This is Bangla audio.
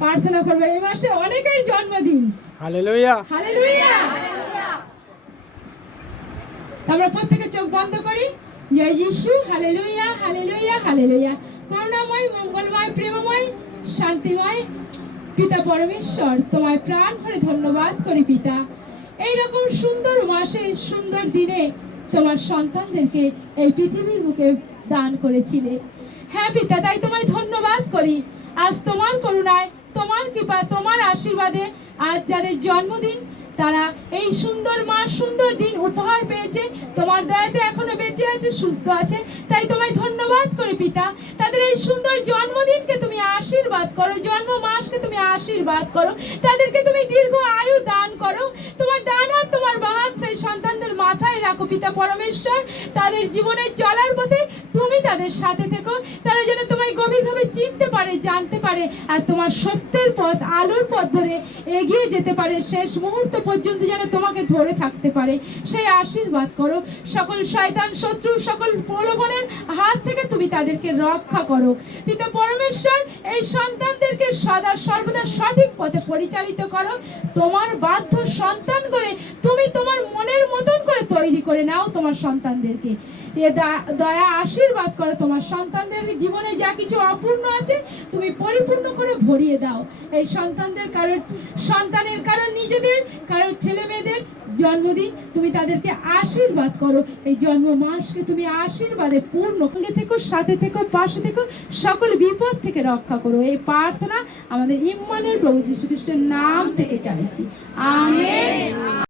প্রার্থনা করবো। এই মাসে অনেকেই জন্মদিন। Hallelujah hallelujah. আমরা প্রত্যেকে চোখ বন্ধ করি। জয় যিশু। Hallelujah hallelujah hallelujah. করুণাময়, মঙ্গলময়, প্রেমময়, শান্তিময় পিতা পরমেশ্বর, তোমায় প্রাণ ভরে ধন্যবাদ করি পিতা। এইরকম সুন্দর মাসে, সুন্দর দিনে তোমার সন্তানদেরকে এই পৃথিবীর বুকে দান করেছিলে। হ্যাঁ পিতা, তাই তোমায় ধন্যবাদ করি। আজ তোমার করুণায়, তোমার কৃপা, তোমার আশীর্বাদে আজ যাদের জন্মদিন, তারা এই সুন্দর মাস, সুন্দর দিন উপহার পেয়েছে। তোমার দয়াতে এখনো বেঁচে আছে, সুস্থ আছে। তাই তোমায় ধন্যবাদ করি পিতা। তাদের এই সুন্দর জন্মদিনকে তুমি আশীর্বাদ করো, জন্ম মাসকে তুমি আশীর্বাদ করো, তাদেরকে তুমি দীর্ঘ আয়ু দান করো। তোমার ডান হাত, তোমার বাঁ হাত সেই সন্তানদের মাথায় রাখো পিতা পরমেশ্বর। তাদের জীবনে চলার পথে তুমি তাদের সাথে থেকো। তারা যেন তোমায় গভীরভাবে চিনতে পারে, জানতে পারে, আর তোমার সত্যের পথ, আলোর পথ ধরে এগিয়ে যেতে পারে। শেষ মুহূর্ত পর্যন্ত যেন তোমাকে ধরে থাকতে পারে, সেই আশীর্বাদ করো। সকল শয়তান, শত্রু, সকল প্রলোভনের হাত থেকে তুমি তাদেরকে রক্ষা করো পিতা পরমেশ্বর। এই সন্তানদেরকে সদা সর্বদা সঠিক পথে পরিচালিত করো। তোমার বাধ্য সন্তান করে তুমি তোমার মনের মতন করে তৈরি করে নাও তোমার সন্তানদেরকে। দয়া আশীর্বাদ করো তোমার সন্তানদের জীবনে যা কিছু অপূর্ণ আছে তুমি পরিপূর্ণ করে ভরিয়ে দাও। এই সন্তানদের সন্তানের কারণ নিজেদের, কারোর ছেলে মেয়েদের জন্মদিন তুমি তাদেরকে আশীর্বাদ করো। এই জন্ম মাসকে তুমি আশীর্বাদে পূর্ণ থেকো, সাথে থেকো, পাশে থেকো, সকল বিপদ থেকে রক্ষা করো। এই প্রার্থনা আমাদের ইম্মানুয়েল প্রভু যীশু খ্রিস্টের নাম থেকে চাইছি। আমেন।